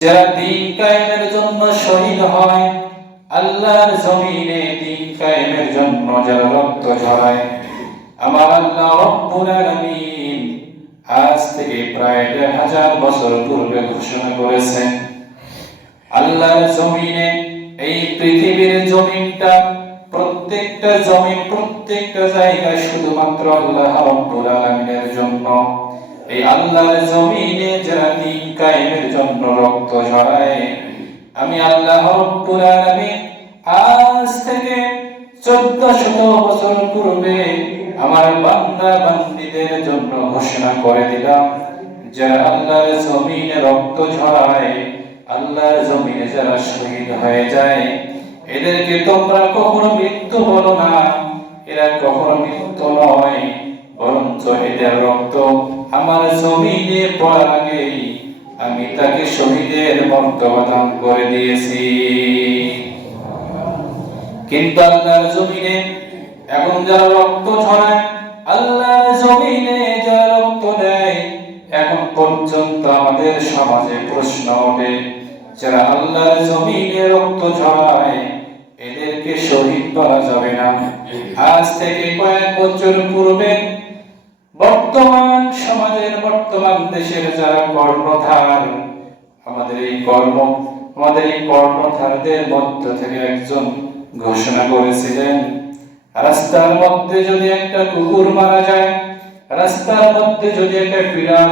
যারা দিন কায়েমের জন্য শহীদ হয়, আল্লাহর জমিনে দিন কায়েমের জন্য যারা রক্ত ঝরায়, আমার আল্লাহ রব্বুল আলামিন আজ থেকে প্রায় ১,৫০০ বছর পূর্বে ঘোষণা করেছেন, আল্লাহর জমিনে, এই পৃথিবীর জমিনটা, প্রত্যেকটা জমিন, প্রত্যেকটা জায়গায় শুধুমাত্র আল্লাহ রব্বুল আলামিনের জন্য। এই আল্লাহর জমিনে যারা দিন কায়েমের জন্য রক্ত ঝরায়, আমি আল্লাহ রব্বুল আলামিন আজ থেকে ১৪০০ বছর পূর্বে আমার বান্দা বান্দীদের জন্য ঘোষণা করে দিলাম, যারা আল্লাহর জমিনে রক্ত ঝরায়, আল্লাহর জমিনে যারা শহীদ হয়ে যায়, এদেরকে তোমরা কখনো মৃত্যু বলো না, এরা কখনো মৃত্যু নয়, বরঞ্চ এদের রক্ত আমার জমিনে পড়ার আগেই আমি তাকে শহীদের মর্তবা দান করে দিয়েছি। কিন্তু আল্লাহর জমিনে এখন যারা রক্ত ঝরায়, আল্লাহর জমিনে যারা রক্ত দেয়, এখন পর্যন্ত আমাদের সমাজে প্রশ্ন ওঠে, যারা আল্লাহর জমিনে রক্ত ঝরায় এদেরকে শহীদ করা যাবে না। আজ থেকে কয়েক বছর পূর্বে বর্তমান সমাজের, বর্তমান দেশের যারা কর্ণধার, আমাদের এই কর্ণধারদের মধ্য থেকে একজন ঘোষণা করেছিলেন, রাস্তার মধ্যে যদি একটা কুকুর মারা যায়, রাস্তার মধ্যে যদি একটা বিড়াল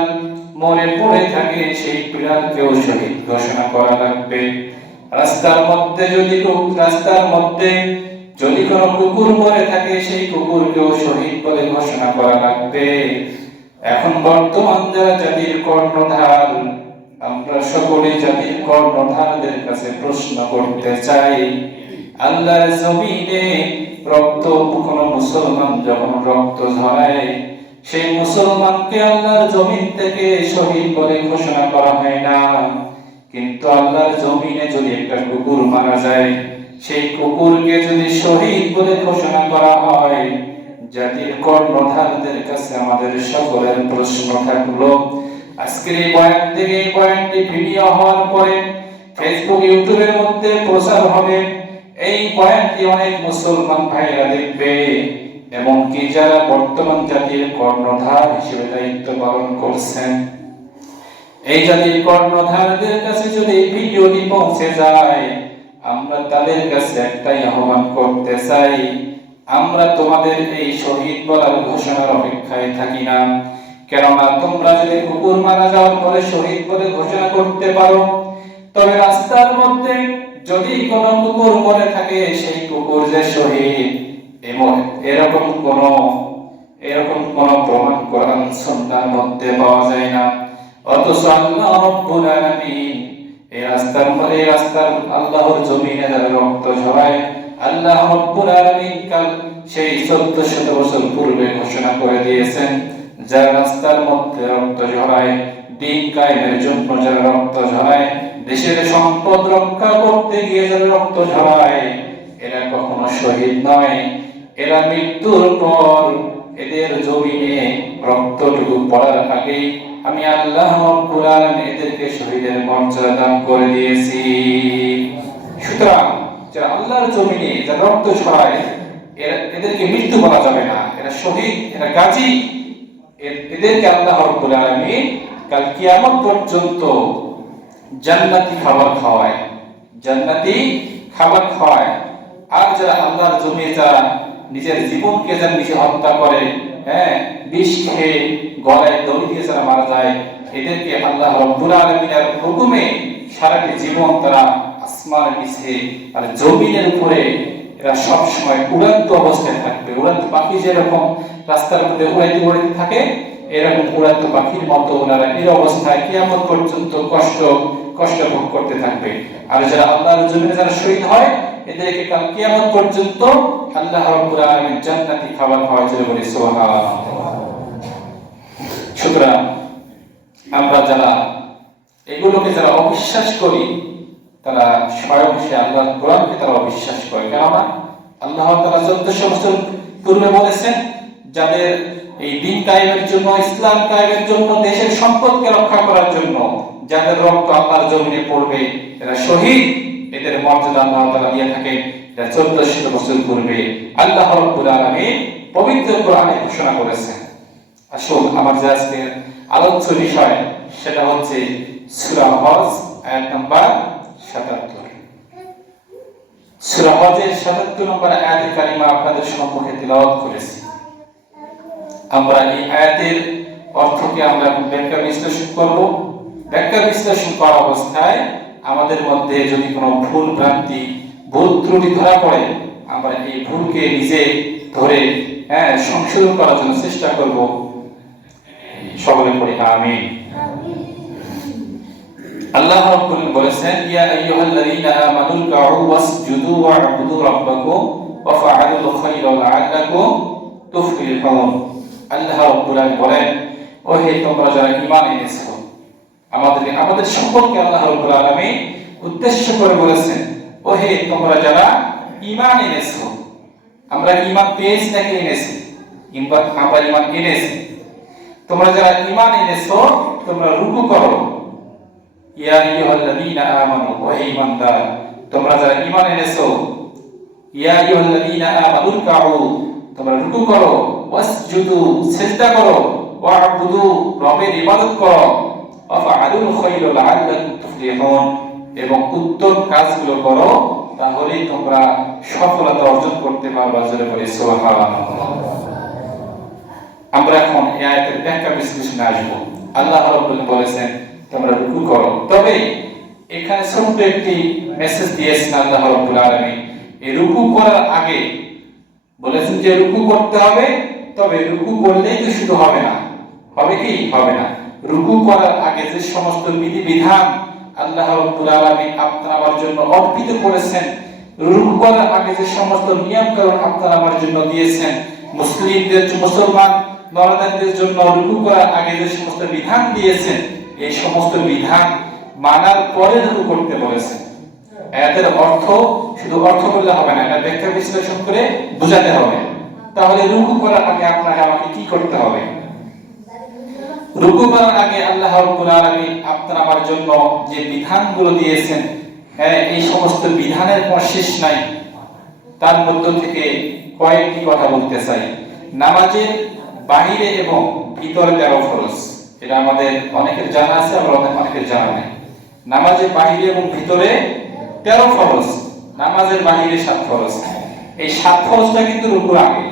মরে পড়ে থাকে, সেই বিড়ালকেও শহীদ ঘোষণা করা লাগবে। রাস্তার মধ্যে যদি কোনো কুকুর মরে থাকে, সেই কুকুরকেও শহীদ বলে ঘোষণা করা লাগবে। এখন বর্তমান যারা জাতির কর্ণধার, আমরা সকলে জাতির কর্ণধারদের কাছে প্রশ্ন করতে চাই, আল্লাহর জমিনে কোনো মুসলমান যখন রক্ত ঝরায়, সেই মুসলমানকে আল্লাহর জমিন থেকে শহীদ বলে ঘোষণা করা হয় না। কিন্তু আল্লাহর জমিনে যদি একটা কুকুর মারা যায়, সেই কুকুরকে যদি শহীদ বলে ঘোষণা করা হয়, জাতির কর্ণধারদের কাছে আমাদের সকলের প্রশ্ন থাকলো, আজকের এই বয়ান থেকে, এই বয়ানটি ভিডিও হওয়ার পরে ফেসবুক, ইউটিউবের মধ্যে প্রচার হবে, এই বয়ানটি অনেক মুসলমান ভাইরা দেখবে, এবং কি যারা বর্তমান জাতির কর্ণধার হিসেবে দায়িত্ব পালন করছেন, এই জাতির কর্ণধারদের কাছে যদি এই ভিডিওটি পৌঁছে যায়, আমরা তাদের কাছে একটাই আহ্বান করতে চাই, আমরা তোমাদের এই শহীদ বলার ঘোষণার অপেক্ষায় থাকি না। কেননা তোমরা যদি কুকুর মারা যাওয়ার পরে শহীদ বলে ঘোষণা করতে পারো, তবে রাস্তার মধ্যে যদি কোনো কুকুর মরে থাকে, সেই কুকুর যে শহীদ, এরকম কোন প্রমাণ কোরআন সুন্নাহর মধ্যে পাওয়া যায় না। অথচ আল্লাহ রাব্বুল আলামিন এই রাস্তার আল্লাহর জমিনে যারা রক্ত ঝরায়, আল্লাহ রাব্বুল আলামিন কাল সেই ১৪০০ বছর পূর্বে ঘোষণা করে দিয়েছেন, যারা রাস্তার মধ্যে রক্ত ঝরায়, দিন কায়েমের জন্য যারা রক্ত ঝরায়, দেশের সম্পদ রক্ষা করতে গিয়ে যারা রক্ত ঝরায়, এরা কখনো শহীদ নয়, এরা মৃত্যুর পর এদের জমিনে রক্তটুকু পড়ার আগেই আমি আল্লাহ রাব্বুল আলামিন এদেরকে শহীদের মর্যাদা দান করে দিয়েছি। সুতরাং যারা আল্লাহর জমিনে যারা রক্ত ঝরায়, এদেরকে মৃত্যু বলা যাবে না, এরা শহীদ, এরা গাজী, এদেরকে আল্লাহ রাব্বুল আলামিন কাল কিয়ামত পর্যন্ত জান্নাতি খাবার খাওয়ায়। আর যারা আল্লাহর জমিনে যারা নিজের জীবনকে যারা নিজে হত্যা করে, বিষ খেয়ে গলায় দড়ি দিয়ে যারা মারা যায়, এদেরকে আল্লাহ রাব্বুল আলামিনের হুকুমে সারাটি জীবন তারা আসমানের নিচে আর জমিনের উপরে এরা সব সময় উড়ন্ত অবস্থায় থাকবে। উড়ন্ত পাখি যেরকম রাস্তার মধ্যে উড়াইতে থাকে, এরকম উড়ন্ত পাখির মতো ওনারা এই অবস্থায় কিয়ামত পর্যন্ত কষ্ট ভোগ করতে থাকবে। আর যারা আল্লাহর জমিনে যারা শহীদ হয়, এদেরকে কাল কিয়ামত পর্যন্ত আল্লাহ রাব্বুল আলামিন জান্নাতি খাবার খাওয়াবে বলে সুবহানাল্লাহ। সুতরাং আমরা যারা এগুলোকে যারা অবিশ্বাস করি, তারা স্বয়ং সে আল্লাহর কোরআনকে তারা অবিশ্বাস করে। কেননা আল্লাহ তাআলা ১৪০০ বছর পূর্বে বলেছেন, যাদের এই দিন কায়েমের জন্য, ইসলাম কায়েমের জন্য, দেশের সম্পদকে রক্ষা করার জন্য যাদের রক্ত আল্লাহর জমিনে পড়বে, এরা শহীদ, এদের মর্যাদা আল্লাহ তাআলা দিয়ে থাকেন। এটা 1400 বছর পূর্বে আল্লাহ রাব্বুল আলামিন পবিত্র কোরআনে ঘোষণা করেছেন। আসুন আমার যে আজকের আলোচ্য বিষয় সেটা হচ্ছে সূরা হজ আয়াত নাম্বার 77। সূরা হজের 77 নম্বর আয়াতে কারিমা আপনাদের সম্মুখে তেলাওয়াত করেছি। আমরা এই আয়াতের অর্থকে আমরা ব্যাখ্যা বিশ্লেষণ করব। ব্যাখ্যা বিশ্লেষণ করা অবস্থায় আমাদের মধ্যে যদি কোনো ভুল ভ্রান্তি, ভুল ত্রুটি ধরা পড়ে, আমরা এই ভুলকে নিজে ধরে সংশোধন করার জন্য চেষ্টা করব। সকলে পড়ি আমিন। আল্লাহ রাব্বুল বলেছেন, ইয়া আইয়ুহাল্লাযীনা আমানু রকাউ ওয়াসজুদু ওয়া'বুদু রাব্বাকুম ওয়া ফা'আলুল খায়রা লা'আল্লাকুম তুফলিহুন। আল্লাহ রাব্বুল বলেন, ও হে তোমরা যারা ঈমান এনেছো, আমাদের সম্পর্কে আল্লাহ রাব্বুল আলামিন উদ্দেশ্য করে বলেছেন, ও হে তোমরা যারা ঈমান এনেছো। আমরা ঈমান পেয়েছি নাকি এনেছি? আমরা ঈমান এনেছি। তোমরা যারা ঈমান এনেছো তোমরা রুকু করো। ইয়া আইয়ুহাল্লাযীনা আমানু, ও হে ঈমানদার, তোমরা যারা ঈমান এনেছো, ইয়া আইয়ুহাল্লাযীনা আমানু রকাউ, তোমরা রুকু করো, ওয়াসজুদু, সিজদা করো, ওয়া'বুদু, রবের ইবাদত করো, ওয়া ফা'আলুল খায়রা লা'আল্লাকুম তুফলিহুন, এবং উত্তম কাজগুলো করো, তাহলেই তোমরা সফলতা অর্জন করতে পারবে। জোরে বলি সুবহানাল্লাহ। আমরা এখন এই আয়াতের ব্যাখ্যা বিশ্লেষণে আসব। আল্লাহ রাব্বুল বলেছেন তোমরা রুকু করো। তবে এখানে ছোট্ট একটি মেসেজ দিয়েছেন আল্লাহ রাব্বুল আলামিন। এই রুকু করার আগে বলেছেন যে রুকু করতে হবে, তবে রুকু করলেই তো শুধু হবে না। হবে কি? হবে না। রুকু করার আগে যে সমস্ত বিধিবিধান আল্লাহ রাব্বুল আলামিন আপনার আমার জন্য অর্পিত করেছেন, রুকু করার আগে যে সমস্ত নিয়মকানুন আপনার আমার জন্য দিয়েছেন, মুসলমান নরনারীদের জন্য রুকু করার আগে যে সমস্ত বিধান দিয়েছেন, এই সমস্ত বিধান মানার পরে রুকু করতে বলেছেন। আয়াতের অর্থ শুধু অর্থ বললে হবে না, এটা ব্যাখ্যা বিশ্লেষণ করে বোঝাতে হবে। তাহলে রুকু করার আগে আপনাকে আমাকে কি করতে হবে? রুকু করার আগে আল্লাহ রাব্বুল আলামিন আপনার আমার জন্য যে বিধানগুলো দিয়েছেন, এই সমস্ত বিধানের কোনো শেষ নাই। তার মধ্য থেকে কয়েকটি কথা বলতে চাই। নামাজের বাহিরে এবং ভিতরে 13 ফরজ, এটা আমাদের অনেকের জানা আছে, আবার অনেকের জানা নেই। নামাজের বাহিরে এবং ভিতরে 13 ফরজ, নামাজের বাহিরে 7 ফরজ। এই 7 ফরজটা কিন্তু রুকুর আগে।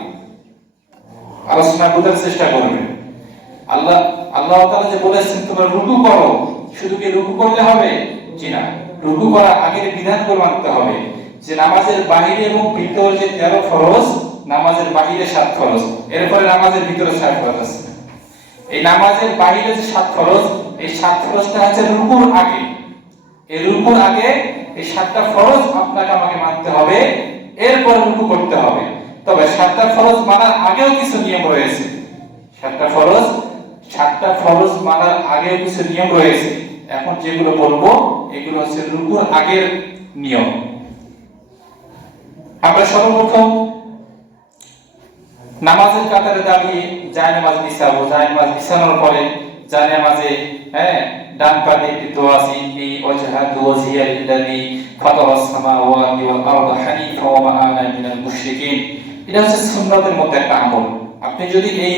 আলোচনা বোঝার চেষ্টা করবেন। আল্লাহ তাআলা যে বলেছেন তোমরা রুকু করো, শুধু কি রুকু করলে হবে? জি না, রুকু করার আগের বিধানগুলো মানতে হবে। যে নামাজের বাহিরে এবং ভিতরে যে 13 ফরজ, নামাজের বাহিরে 7 ফরজ, এরপরে নামাজের ভিতরে 7 ফরজ আছে। এই নামাজের বাহিরে যে 7 ফরজ, এই 7 ফরজটা হচ্ছে রুকুর আগে। এই রুকুর আগে এই 7টা ফরজ আপনাকে আমাকে মানতে হবে, এরপর রুকু করতে হবে। তবে 7টা ফরজ মানার আগেও কিছু নিয়ম রয়েছে। 7টা ফরজ মানার আগেও কিছু নিয়ম রয়েছে। এখন যেগুলো বলবো এগুলো হচ্ছে রুকুর আগের নিয়ম। আমরা সর্বপ্রথম নামাজের কাতারে দাঁড়িয়ে জায়নামাজ বিছাবো। জায়নামাজ বিছানোর পরে জায়নামাজে ডান পাশে একটি দোয়া আছে, ইন্নী ওয়াজহাতু ওয়াজহিয়া লিল্লাযী ফাতারাস সামাওয়াতি ওয়াল আরদা হানিফা ওয়া মা আনা মিনাল মুশরিকিন। এটা হচ্ছে সুন্নাতের মধ্যে একটা আমল। আপনি যদি এই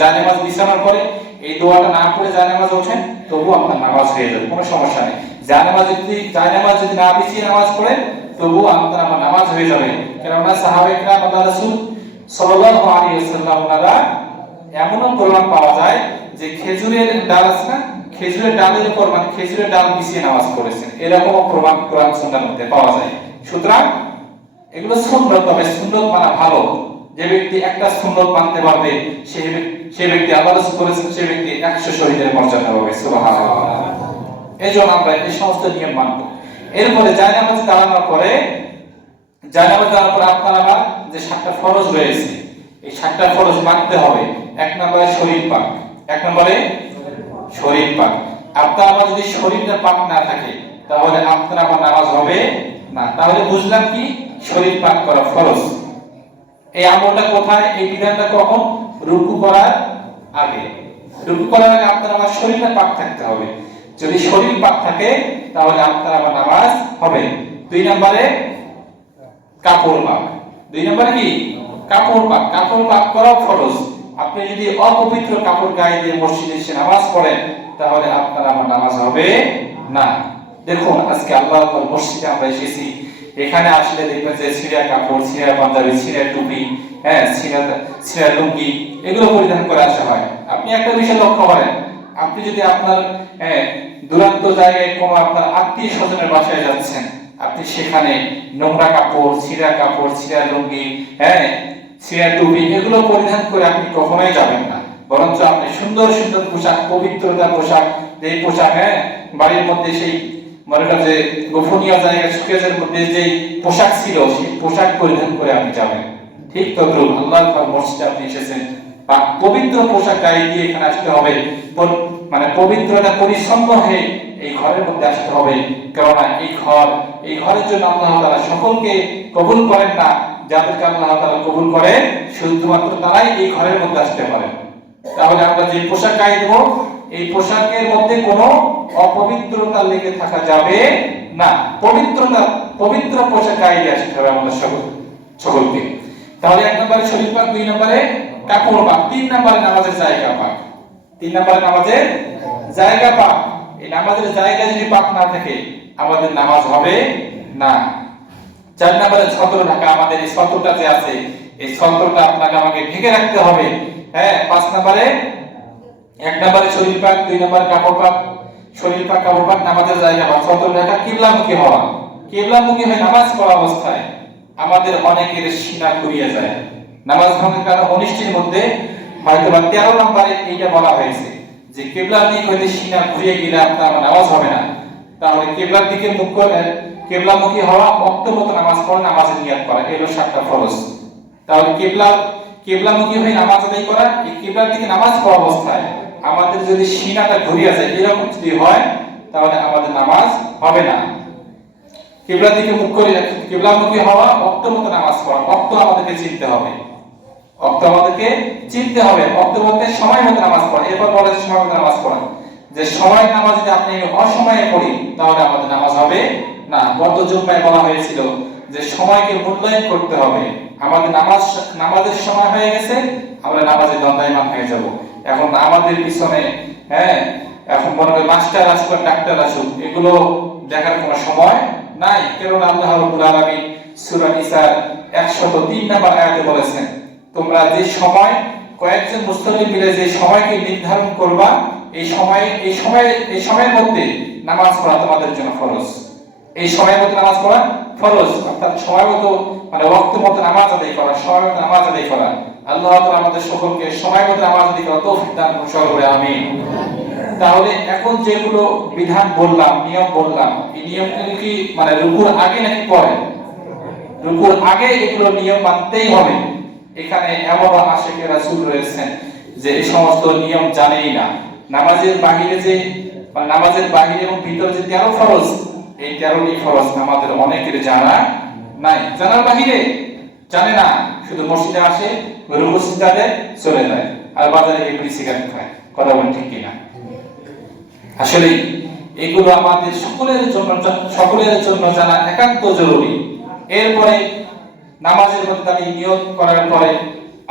জায়নামাজ বিছানোর পরে এই দোয়াটা না পড়ে জায়নামাজে ওঠেন, তবু আপনার নামাজ হয়ে যাবে, কোনো সমস্যা নেই। জায়নামাজ যদি না বিছিয়ে নামাজ পড়েন, তবু আপনার আমার নামাজ হয়ে যাবে। কেননা সাহাবায়ে কেরাম আল্লাহ রাসূল সাল্লাল্লাহু আলাইহি ওয়াসাল্লাম ওনারা এমনও প্রমাণ পাওয়া যায় যে খেজুরের ডাল আছে না, খেজুরের ডালের উপর খেজুরের ডাল বিছিয়ে নামাজ পড়েছেন, এরকম প্রমাণ কোরআন সুন্নাহর মধ্যে পাওয়া যায়। সুতরাং এগুলো সুন্নাত, তবে সুন্নাত মানা ভালো। যে ব্যক্তি একটা সুন্নাত মানতে পারবে সে ব্যক্তি আল্লাহ রাসূল বলেছেন সে ব্যক্তি 100 শহীদের মর্যাদা পাবে। সুবহানাল্লাহ। এজন্য আমরা এই সমস্ত নিয়ম মানব। এরপরে জায়নামাজ দাঁড়ানোর পরে আপনার আমার যে 7টা ফরজ রয়েছে, এই 7টা ফরজ মানতে হবে। 1 নম্বরে শরীর পাক। 1 নম্বরে শরীর পাক। আপনার আমার যদি শরীরটা পাক না থাকে, তাহলে আপনার আমার নামাজ হবে না। তাহলে বুঝলাম কি শরীর পাক করা ফরজ। এই আমলটা কোথায়, এই বিধানটা কখন? রুকু করার আগে। রুকু করার আগে আপনার আমার শরীরটা পাক থাকতে হবে। যদি শরীর পাক থাকে তাহলে আপনার আমার নামাজ হবে। 2 নম্বরে কাপড় পাক। 2 নম্বরে কি? কাপড় পাক। কাপড় পাক করা ফরজ। আপনি যদি অপবিত্র কাপড় গায়ে দিয়ে মসজিদে এসে নামাজ পড়েন তাহলে আপনার আমার নামাজ হবে না। দেখুন আজকে আল্লাহর মসজিদে আমরা এসেছি, এখানে আসলে দেখবেন যে ছিঁড়া কাপড়, ছিঁড়া পাঞ্জাবি, ছিঁড়া টুপি, ছিঁড়া লুঙ্গি এগুলো পরিধান করে আসা হয়। আপনি একটা বিষয় লক্ষ্য করেন, আপনি যদি আপনার দূরান্ত জায়গায় কোনো আপনার আত্মীয় স্বজনের বাসায় যাচ্ছেন, আপনি সেখানে নোংরা কাপড়, ছিঁড়া লুঙ্গি, ছিঁড়া টুপি এগুলো পরিধান করে আপনি কখনোই যাবেন না। বরঞ্চ আপনি সুন্দর সুন্দর পোশাক, পবিত্রতার পোশাক, যে পোশাক বাড়ির মধ্যে সেই মনে করেন যে গোপনীয় জায়গায় সুকেজের মধ্যে যে পোশাক ছিল সেই পোশাক পরিধান করে আপনি যাবেন। ঠিক তদ্রুপ আল্লাহর ঘর মসজিদে আপনি এসেছেন, পবিত্র পোশাক গায়ে দিয়ে এখানে আসতে হবে, মানে পবিত্রতা পরিচ্ছন্ন হয়ে এই ঘরের মধ্যে আসতে হবে। কেননা এই ঘরের জন্য আল্লাহ তাআলা সকলকে কবুল করেন না। যাদেরকে আল্লাহ তাআলা কবুল করেন শুধুমাত্র তারাই এই ঘরের মধ্যে আসতে পারে। তাহলে আমরা যে পোশাক গায়ে দেব এই পোশাকের মধ্যে কোনো অপবিত্রতা লেগে থাকা যাবে না। পবিত্র পোশাক গায়ে দিয়ে আসতে হবে আমাদের সকলকে। তাহলে 1 নম্বরে শরীর পাক, 2 নম্বরে কাপড় পাক, 3 নম্বরে নামাজের জায়গা পাক। 3 নম্বরে নামাজের জায়গা পাক। এই নামাজের জায়গা যদি পাক না থাকে আমাদের নামাজ হবে না। 4 নম্বরে ছত্র ঢাকা। আমাদের এই ছত্রটা যে আছে এই ছত্রটা আপনাকে আমাকে ঢেকে রাখতে হবে। 5 নম্বরে 1 নম্বরে শরীর পাক, 2 নম্বরে কাপড় পাক। শরীর পাক, কাপড় পাক, নামাজের জায়গা পাক, ছত্র ঢাকা, কিবলামুখী হওয়া। কিবলামুখী হয়ে নামাজ পড়া অবস্থায় আমাদের অনেকের সিনা ঘুরিয়ে যায়। নামাজ ভঙ্গের কারণ 19টির মধ্যে হয়তো 13 নম্বরে এইটা বলা হয়েছে যে কিবলার দিক হইতে সিনা ঘুরিয়ে গেলে আপনার নামাজ হবে না। তাহলে কিবলার দিকে মুখ করে কিবলামুখী হওয়া, ওয়াক্ত মতো নামাজ পড়া, নামাজের নিয়ত করা, এগুলো 7টা ফরজ। তাহলে কিবলামুখী হয়ে নামাজ আদায় করা, এই কিবলার দিকে নামাজ পড়া অবস্থায় আমাদের যদি সিনাটা ঘুরিয়ে যায় এরকম যদি হয় তাহলে আমাদের নামাজ হবে না। কিবলার দিকে মুখ করে কিবলামুখী হওয়া, ওয়াক্ত মতো নামাজ পড়া। ওয়াক্ত আমাদেরকে চিনতে হবে, ওয়াক্ত বলতে সময় মতো নামাজ পড়া। এরপর বলে সময় মতো নামাজ পড়া, যে সময় নামাজ যদি আপনি অসময়ে পড়ি তাহলে আমাদের নামাজ হবে না। গত জুম্মায় বলা হয়েছিল যে সময়কে মূল্যায়ন করতে হবে। আমাদের নামাজের সময় হয়ে গেছে, আমরা নামাজে দণ্ডায়মান হয়ে যাব। এখন আমাদের পিছনে এখন মনে হয় মাস্টার আসুক, ডাক্তার আসুক, এগুলো দেখার কোনো সময় নাই। কারণ আল্লাহ রাব্বুল আলামিন সূরা নিসার 103 নম্বর আয়াতে বলেছেন, তোমরা যে সময় কয়েকজন মুসলিম মিলে যে সময়কে নির্ধারণ করবা এই সময়ের মধ্যে নামাজ পড়া তোমাদের জন্য ফরজ। এই সময়ের মধ্যে নামাজ পড়া ফরজ, অর্থাৎ সময় মতো মানে ওয়াক্ত মতো নামাজ আদায় করা, সময় মতো নামাজ আদায় করা। আল্লাহ তাআলা আমাদের সকলকে সময় মতো নামাজ আদায় করা তৌফিক দান করুন, আমিন। তাহলে এখন যেগুলো বিধান বললাম, নিয়ম বললাম, এই নিয়মগুলো কি মানে রুকুর আগে নাকি পরে? রুকুর আগে এগুলো নিয়ম মানতেই হবে। এখানে এমন আশিকে রাসূল রয়েছেন যে এই সমস্ত নিয়ম জানেই না। নামাজের বাহিরে এবং ভিতরে যে 13 ফরজ, এই 13টি ফরজ আমাদের অনেকের জানা নাই। জানার বাহিরে জানে না, শুধু মসজিদে আসে, রুকু সিজদাতে চলে যায়, আর বাজারে গিয়ে বিড়ি সিগারেট খায়। কথা বলেন ঠিক কিনা? আসলে এগুলো আমাদের সকলের জন্য জানা একান্ত জরুরি। এরপরে নামাজের মধ্যে দাঁড়িয়ে নিয়ত করার পরে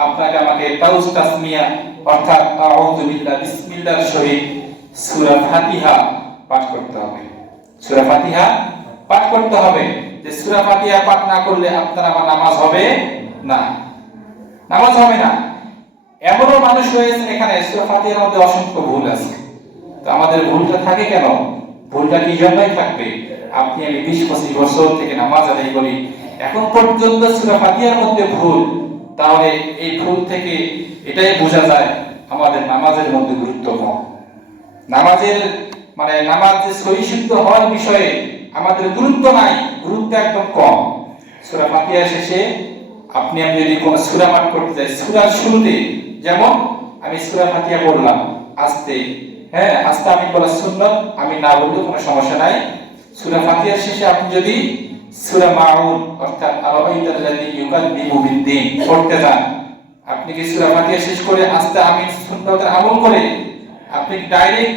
আপনাকে আমাকে তাউজ তাসমিয়া অর্থাৎ আউযু বিল্লাহ বিসমিল্লাহর সহিত সূরা ফাতিহা পাঠ করতে হবে। সূরা ফাতিহা পাঠ করতে হবে। যে সূরা ফাতিহা পাঠ না করলে আপনার আমার নামাজ হবে না, নামাজ হবে না। এমনও মানুষ রয়েছে এখানে সূরা ফাতিহার মধ্যে অসংখ্য ভুল আছে। তো আমাদের ভুলটা থাকে কেন? ভুলটা কি জন্যই থাকবে? আপনি আমি 20-25 বছর থেকে নামাজ আদায় করি, এখন পর্যন্ত সূরা ফাতিহার মধ্যে ভুল, তাহলে এই ভুল থেকে এটাই বোঝা যায় আমাদের নামাজের মধ্যে গুরুত্ব কম। নামাজের মানে নামাজ যে সহিহ শুদ্ধ হওয়ার বিষয়ে আমাদের গুরুত্ব নাই, গুরুত্ব একদম কম। সূরা ফাতিহা শেষে আমি যদি কোন সূরা পাঠ করতে যাই, সূরার শুরুতে যেমন আমি সূরা ফাতিহা পড়লাম আস্তে, আস্তে আমি বলা সুন্নাত, আমি না বললে কোনো সমস্যা নাই। সূরা ফাতিহার শেষে আপনি যদি সূরা মাউন অর্থাৎ আরাআইতাল্লাযী ইউকাযযিবু বিদ্দীন পড়তে যান, আপনি কি সূরা ফাতিহা শেষ করে আস্তে আমিন সুন্নতের আমল করে আপনি ডাইরেক্ট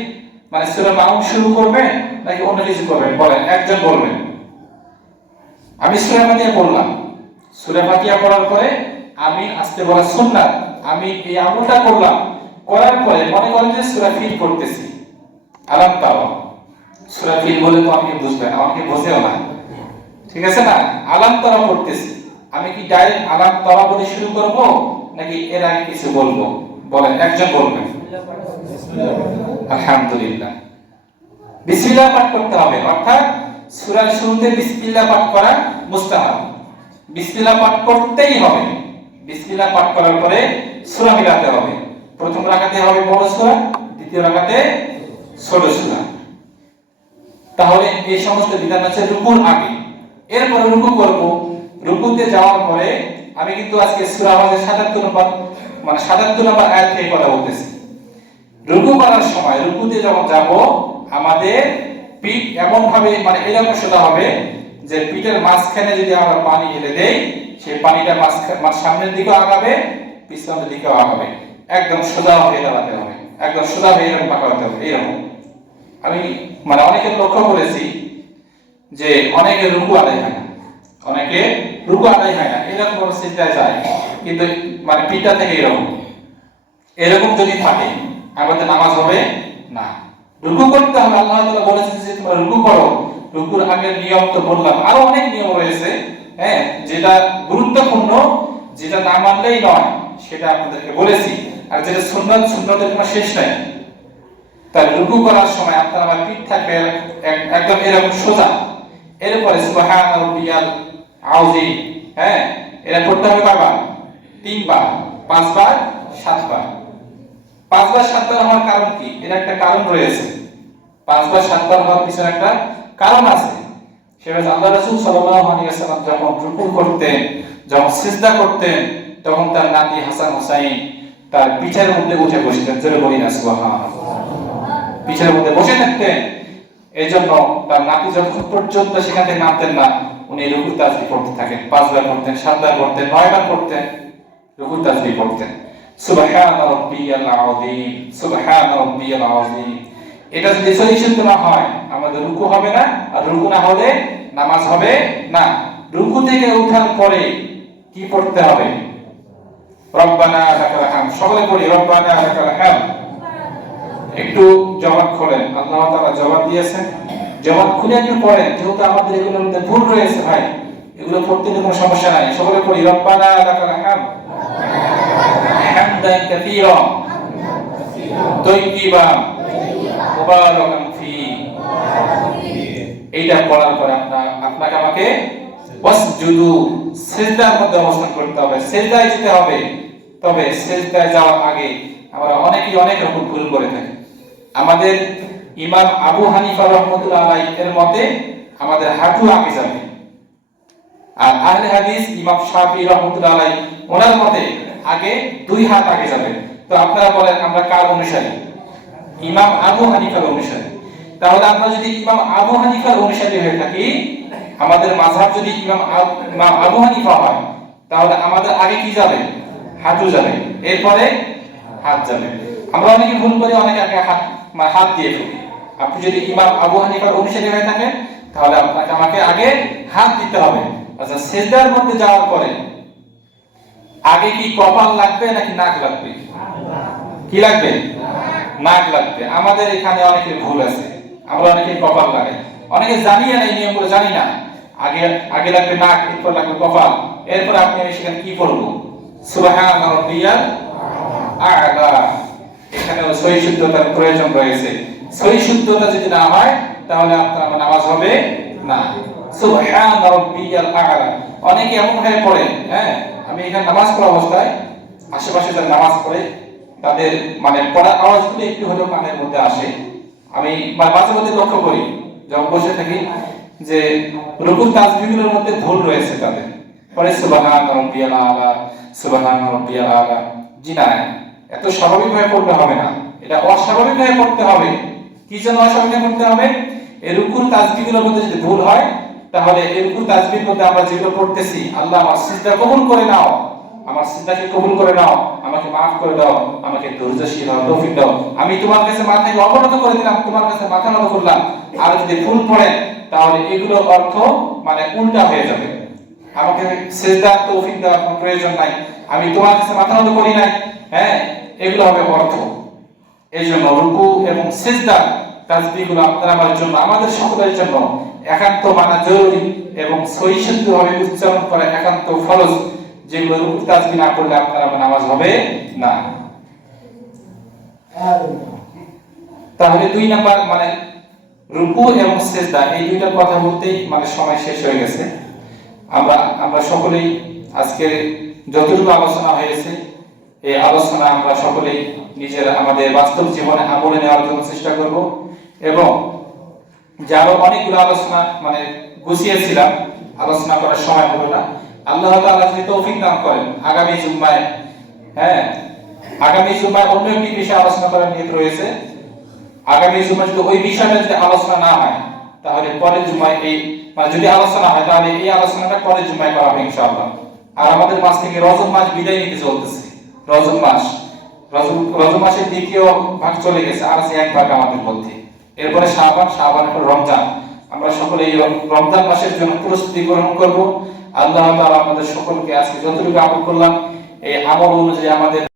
মানে সূরা মাউন শুরু করবেন নাকি অন্য কিছু করবেন? বলেন, একজন বলবেন। আমি সূরা ফাতিহা পড়লাম, সূরা ফাতিহা পড়ার পরে আমিন আস্তে বলা সুন্নাত, আমি এই আমলটা করলাম, করার পরে মনে করেন যে সূরা ফিল করতেছি, আলাম তাও সূরা ফিল বলে তো আপনি বুঝবেন, আমাকে বোঝেও না, ঠিক আছে না? আলাম তারা পড়তেছি, আমি কি ডাইরেক্ট আলাম তারা বলে শুরু করব নাকি এর আগে কিছু বলবো? বলেন, একজন বলবেন। আলহামদুলিল্লাহ, বিসমিল্লাহ পাঠ করতে হবে, অর্থাৎ সূরার শুরুতে বিসমিল্লাহ পাঠ করা মুস্তাহাব। বিসমিল্লাহ পাঠ করতেই হবে। বিসমিল্লাহ পাঠ করার পরে সূরা মিলাতে হবে। প্রথম রাকাতে হবে বড় সূরা, দ্বিতীয় রাকাতে ছোট সূরা। তাহলে এই সমস্ত বিধান আছে রুকুর আগে। এরপরে রুকু করব। রুকুতে যাওয়ার পরে আমি কিন্তু আজকে সূরা আমাদের ৭৭ নম্বর মানে ৭৭ নম্বর আয়াত থেকে কথা বলতেছি। রুকু করার সময় রুকুতে যখন যাব আমাদের পিঠ এমন ভাবে মানে এরকম সোজা হবে যে পিঠের মাঝখানে যদি আমরা পানি ঢেলে দেই সেই পানিটা সামনের দিকেও আগাবে পিছনের দিকেও আগাবে, একদম সোজা হয়ে দাঁড়াতে হবে, একদম সোজা হয়ে এরকম পাকা হতে হবে। এরকম আমি মানে অনেকের লক্ষ্য করেছি যে অনেকে রুকু আদায় হয় না, অনেকে রুকু আদায় হয় না, এরকম সিজদায় যায় কিন্তু মানে পিঠটা থেকে এরকম এরকম যদি থাকে আমাদের নামাজ হবে না। রুকু করতে হবে, আল্লাহ তাআলা বলেছেন যে তোমরা রুকু করো। রুকুর আগের নিয়ম তো বললাম, আরো অনেক নিয়ম রয়েছে, হ্যাঁ, যেটা গুরুত্বপূর্ণ, যেটা না মানলেই নয় সেটা আপনাদেরকে বলেছি। আর যেটা সুন্নাত, সুন্নতের কোনো শেষ নাই। তাই রুকু করার সময় আপনার আমার পিঠ থাকবে একদম এরকম সোজা। এরপরে সুবহান রাব্বিয়াল আযীম, হ্যাঁ, এটা পড়তে হবে কয়বার? 3 বার, 5 বার, 7 বার। 5 বার 7 বার হওয়ার কারণ কি? এর একটা কারণ রয়েছে। 5 বার 7 বার হওয়ার পিছনে একটা কারণ আছে। সেটা আল্লাহ রাসূল সাল্লাল্লাহু আলাইহি ওয়াসাল্লাম যখন রুকু করতেন, যখন সিজদা করতেন, তখন তার নাতি হাসান হুসাইন তার পিঠের মধ্যে উঠে বসতেন। জোরে বলি না সুবহানাল্লাহ। পিঠের মধ্যে বসে থাকতেন। এজন্য তার নাতি যতক্ষণ পর্যন্ত সেখান থেকে নামতেন না উনি রুকু তাসবিহ পড়তে থাকেন। 5 বার পড়তেন, 7 বার পড়তেন, 9 বার পড়তেন, রুকু তাসবিহ পড়তেন। সুবহান রাব্বিয়াল আযীম, সুবহান রাব্বিয়াল আযীম। এটা যদি সহি শুদ্ধ না হয় আমাদের রুকু হবে না, আর রুকু না হলে নামাজ হবে না। রুকু থেকে ওঠার পরে কি পড়তে হবে? রব্বানা লাকাল হামদ। সকলে পড়ি রব্বানা লাকাল হামদ। একটু জবান খোলেন, আল্লাহ তাআলা জবান দিয়েছেন, জবান খুলে একটু পড়েন, যেহেতু আমাদের এগুলোর মধ্যে ভুল রয়েছে ভাই, এগুলো পড়তে কোনো সমস্যা নাই। সকলে পড়ি রব্বানা লাকাল হামদ হামদান কাসীরা তাইয়িবান মুবারাকান ফি। এইটা পড়ার পরে আপনাকে আমাকে ওয়াসজুদু, সিজদার মধ্যে অবস্থান করতে হবে, সিজদায় যেতে হবে। তবে সিজদায় যাওয়ার আগে আমরা অনেকেই অনেক রকম ভুল করে থাকি। আমাদের ইমাম আবু হানিফা রাহমাতুল্লাহ আলাইহি এর মতে আমাদের হাঁটু আগে যাবে, আর আহলে হাদিস ইমাম শাফিঈ রাহমাতুল্লাহ আলাইহি ওনার মতে আগে 2 হাত আগে যাবে। তো আপনারা বলেন আমরা কার অনুসারী? ইমাম আবু হানিফার অনুসারী। তাহলে আমরা যদি ইমাম আবু হানিফার অনুসারী হয়ে থাকি, আমাদের মাযহাব যদি ইমাম আবু হানিফা হয়, তাহলে আমাদের আগে কি যাবে? হাঁটু যাবে, এরপরে হাত যাবে। আমরা অনেকে ভুল করি, অনেকে আগে হাত দিয়ে ফেলি। আপনি যদি ইমাম আবু হানিফার অনুসারী হয়ে থাকেন তাহলে আপনাকে আমাকে আগে হাত দিতে হবে। আচ্ছা, সিজদার মধ্যে যাওয়ার পরে আগে কি কপাল লাগবে নাকি নাক লাগবে? কি লাগবে? নাক লাগবে। আমাদের এখানে অনেকের ভুল আছে, আমরা অনেকে কপাল লাগাই, অনেকে জানি না, এই নিয়মগুলো জানি না। আগে লাগবে নাক, এরপর লাগবে কপাল, এরপর আপনি সেখানে কি করবো? সুবহান রাব্বিয়াল আ'লা। এখানে সহি শুদ্ধতার প্রয়োজন রয়েছে। সহি শুদ্ধতা যদি না হয় তাহলে আপনার নামাজ হবে না। সুবহান রাব্বিয়াল আ'লা। অনেকে এমন হয়ে পড়ে, হ্যাঁ, আমি এখানে নামাজ পড়া অবস্থায় আশেপাশে যারা নামাজ পড়ে তাদের মানে পড়ার আওয়াজগুলো একটু হলেও কানের মধ্যে আসে। আমি মাঝে মধ্যে লক্ষ্য করি যখন বসে থাকি যে রুকুর তাসবিহগুলোর মধ্যে ভুল রয়েছে তাদের। পরে সুবহান রাব্বিয়াল আ'লা, সুবহান রাব্বিয়াল আ'লা। জি না, এত স্বাভাবিকভাবে পড়তে হবে না, এটা অস্বাভাবিকভাবে পড়তে হবে। কি জন্য অস্বাভাবিকভাবে পড়তে হবে? এই রুকুর তাসবিহগুলোর মধ্যে যদি ভুল হয় তাহলে এই রুকুর তাসবিহর মধ্যে আমরা যেগুলো পড়তেছি, আল্লাহ আমার সিজদা কবুল করে নাও, আমার সিজদাকে কবুল করে নাও, আমাকে মাফ করে দাও, আমাকে ধৈর্যশীল হওয়ার তৌফিক দাও। আমি তোমার কাছে মাথাকে অবনত করে দিলাম, তোমার কাছে মাথা নত করলাম। আর যদি ভুল পড়েন তাহলে এগুলোর অর্থ মানে উল্টা হয়ে যাবে। আমাকে সিজদার তৌফিক দেওয়ার কোনো প্রয়োজন নাই, আমি তোমার কাছে মাথা নত করি নাই, হ্যাঁ, এগুলো হবে অর্থ। এই জন্য রুকু এবং সিজদা তাসবিহগুলো আপনার আমার জন্য, আমাদের সকলের জন্য একান্ত মানা জরুরি এবং সহিহ শুদ্ধভাবে উচ্চারণ করা একান্ত ফরজ, যেগুলো রুকু তাসবিহ না করলে আপনার আমার নামাজ হবে না। তাহলে 2 নাম্বার মানে রুকু এবং সিজদা, এই দুইটা কথা বলতেই মানে সময় শেষ হয়ে গেছে। আমরা সকলেই আজকে যতটুকু আলোচনা হয়েছে এই আলোচনা আমরা সকলেই নিজের আমাদের বাস্তব জীবনে আমলে নেওয়ার জন্য চেষ্টা করব। এবং যারও অনেকগুলো আলোচনা মানে গুছিয়েছিলাম, আলোচনা করার সময় হলো না, আল্লাহ তাআলা যদি তৌফিক দান করেন আগামী জুম্মায়, হ্যাঁ, আগামী জুম্মায় অন্য একটি বিষয় আলোচনা করার নিয়ত রয়েছে। আগামী জুম্মায় যদি ওই বিষয়টা যদি আলোচনা না হয় তাহলে পরের জুম্মায় এই মানে যদি আলোচনা হয় তাহলে এই আলোচনাটা পরের জুম্মায় করা হবে ইনশাআল্লাহ। আর আমাদের মাস থেকে রজব মাস বিদায় নিতে চলতেছে। রজব মাসের দ্বিতীয় ভাগ চলে গেছে, আর আছে এক ভাগ আমাদের মধ্যে। এরপরে শাবান পর রমজান। আমরা সকলে এই রমজান মাসের জন্য প্রস্তুতি গ্রহণ করব। আল্লাহ তাআলা আমাদের সকলকে আজকে যতটুকু আমল করলাম এই আমল অনুযায়ী আমাদের